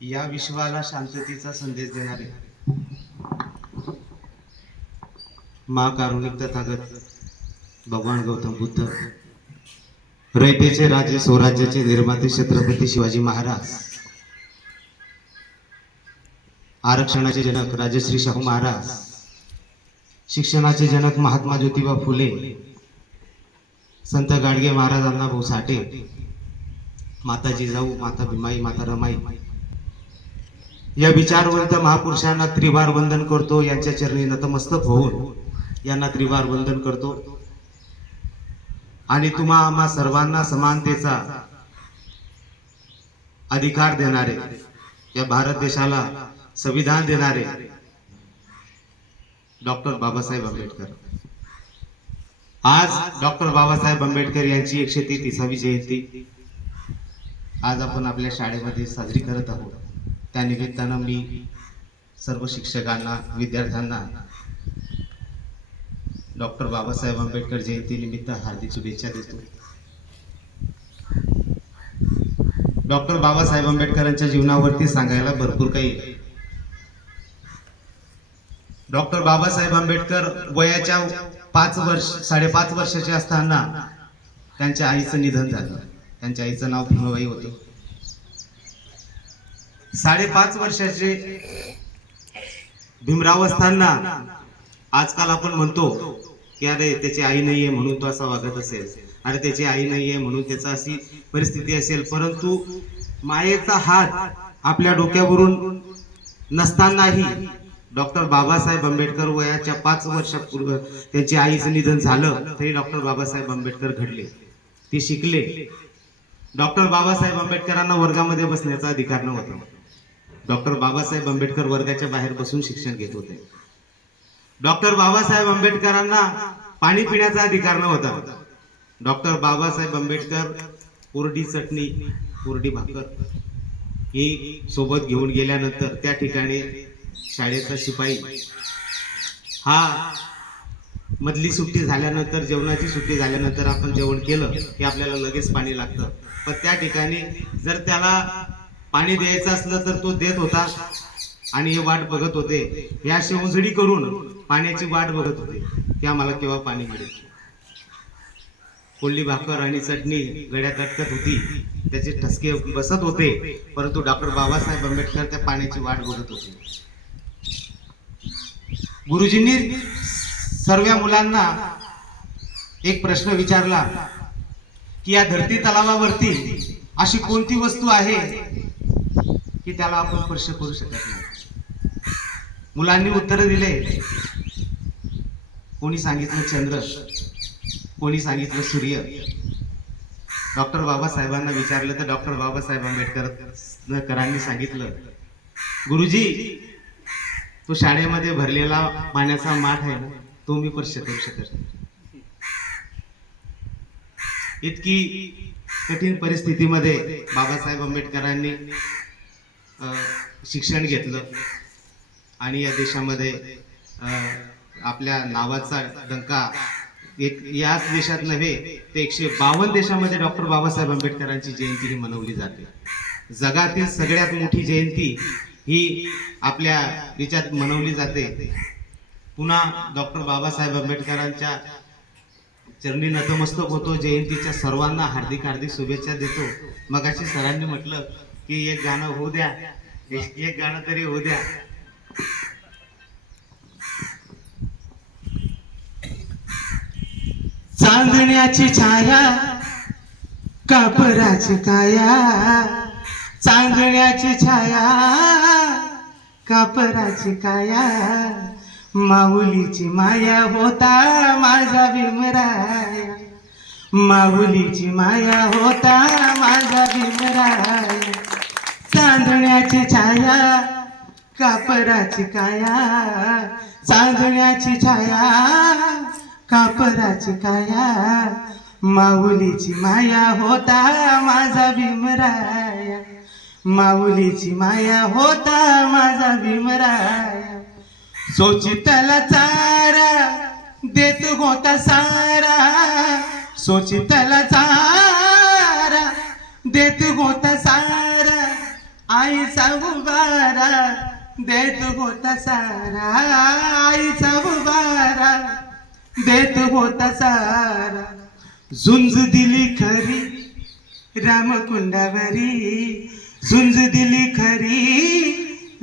या विश्वाला शांततेचा संदेश देणारे महाकारुणिक तथागत भगवान गौतम बुद्ध रयतेचे राजे स्वराज्याचे निर्माते छत्रपती शिवाजी महाराज आरक्षणाचे जनक राजश्री शाहू महाराज शिक्षणाचे जनक महात्मा ज्योतिबा फुले संत गाडगे महाराज अण्णाभाऊ साठे माता जिजाऊ माता भीमाई माता रमाई या विचारवंत महापुरुषांना त्रिवार वंदन करतो यांच्या चरणी नतमस्तक होऊन यांना त्रिवार वंदन करतो. आणि तुम्हा आम्हा सर्वांना समानतेचा अधिकार देणारे या भारत देशाला संविधान देणारे डॉक्टर बाबासाहेब आंबेडकर. आज डॉक्टर बाबासाहेब आंबेडकर यांची एकशे तेहतीसावी जयंती आज आपण आपल्या शाळेमध्ये साजरी करत आहोत. त्या निमित्तानं मी सर्व शिक्षकांना विद्यार्थ्यांना डॉक्टर बाबासाहेब आंबेडकर जयंती निमित्त हार्दिक शुभेच्छा देतो. डॉक्टर बाबासाहेब आंबेडकरांच्या जीवनावरती सांगायला भरपूर काही डॉक्टर बाबासाहेब आंबेडकर वयाच्या पाच वर्ष साडेपाच वर्षाचे असताना त्यांच्या आईचं निधन झालं. त्यांच्या आईचं नाव भीमाबाई होतं. साडेपाच वर्षाचे भीमराव असताना आजकाल आपण म्हणतो की अरे त्याची आई नाहीये म्हणून तो असा वागत असेल. अरे त्याची आई नाहीये म्हणून त्याचा अशी परिस्थिती असेल. परंतु मायेचा हात आपल्या डोक्यावरून नसतानाही डॉक्टर बाबासाहेब आंबेडकर वयाच्या पाच वर्षापूर्वी त्यांची आईचं निधन झालं तरी डॉक्टर बाबासाहेब आंबेडकर घडले. ते शिकले. डॉक्टर बाबासाहेब आंबेडकरांना वर्गामध्ये बसण्याचा अधिकार नव्हता. डॉक्टर बाबासाहेब आंबेडकर वर्गाच्या बाहेर बसून शिक्षण घेत होते. डॉक्टर बाबासाहेब आंबेडकरांना पाणी पिण्याचा अधिकार नव्हता. डॉक्टर बाबासाहेब आंबेडकर कोरडी चटणी कोरडी भाकर ही सोबत घेऊन गेल्यानंतर त्या ठिकाणी शाळेचा शिपाई हा मधली सुट्टी झाल्यानंतर जेवणाची सुट्टी झाल्यानंतर आपण जेवण केलं की आपल्याला लगेच पाणी लागतं. पण त्या ठिकाणी जर त्याला पाणी द्यायचं असलं तर तो देत होता. आणि हे वाट बघत होते. या अशी उजडी करून पाण्याची वाट बघत होते. की आम्हाला केव्हा पाणी मिळेल? कोल्ली भाकर आणि चटणी गड्यात अटकत होती. त्याचे ठसके बसत होते. परंतु डॉक्टर बाबासाहेब आंबेडकर त्या पाण्याची वाट बघत होते. गुरुजींनी सर्व मुलांना एक प्रश्न विचारला की या धरती तलावावरती अशी कोणती वस्तू आहे की त्याला आपण स्पर्श करू शकत नाही. मुलांनी उत्तर दिले. कोणी सांगितलं चंद्र? कोणी सांगितलं सूर्य? डॉक्टर बाबासाहेबांना विचारलं तर डॉक्टर बाबासाहेब आंबेडकरांनी सांगितलं गुरुजी तो शाळेमध्ये भरलेला पाण्याचा माठ आहे ना तो मी स्पर्श करू शकत इतकी कठीण परिस्थितीमध्ये बाबासाहेब आंबेडकरांनी शिक्षण घेतलं. आणि या देशामध्ये आपल्या नावाचा डंका एक याच देशात नव्हे ते एकशे बावन्न देशामध्ये डॉक्टर बाबासाहेब आंबेडकरांची जयंती ही मनवली जाते. जगातील सगळ्यात मोठी जयंती ही आपल्या याच्यात मनवली जाते. पुन्हा डॉक्टर बाबासाहेब आंबेडकरांच्या चरणी नतमस्तक होतो जयंतीच्या सर्वांना हार्दिक हार्दिक शुभेच्छा देतो. मगाशी सरांनी म्हटलं की एक गाणं होऊ द्या. एक एक गाणं तरी होऊ द्या. चांदण्याची छाया कापराची काया. चांदण्याची छाया कापराची काया. माऊलीची माया होता माझा भीमराया. माऊलीची माया होता माझा भीमराया. चांदण्याची छाया कापराची काया. चांदण्याची छाया कापराची काया. माऊलीची माया होता माझा भीमराया. माऊलीची माया होता माझा भीमराया. सोचितला चारा देत होता सारा. सोचितला चारा देत होता सारा. आईचा उबारा देत होता सारा. आईचा उबारा देत होता सारा. झुंज दिली खरी रामकुंडावरी. झुंज दिली खरी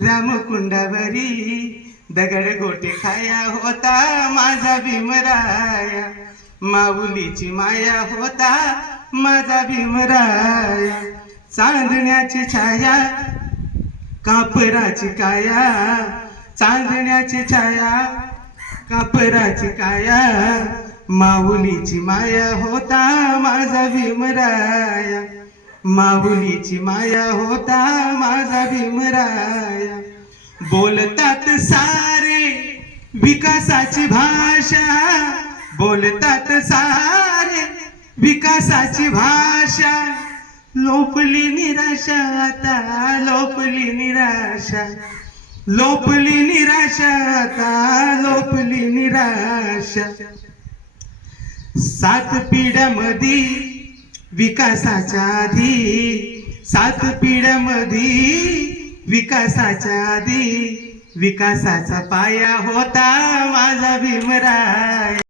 रामकुंडावरी. दगड गोटे खाया होता माझा भीमराया. माऊलीची माया होता माझा भीमराया. चांदण्याची छाया कापराची काया. चांदण्याची छाया कापराची काया. माऊलीची माया होता माझा भीमराया. माऊलीची माया होता माझा भीमराया. बोलतात सारे विकासाची भाषा. बोलतात सारे विकासाची भाषा. लोपली निराशा आता लोपली निराशा. लोपली निराशा आता लोपली निराशा. सात पिढ्यामध्ये विकासाच्या आधी सात पिढ्यामध्ये विकासाच्या आधी विकासाचा पाया होता माझा भीमराय.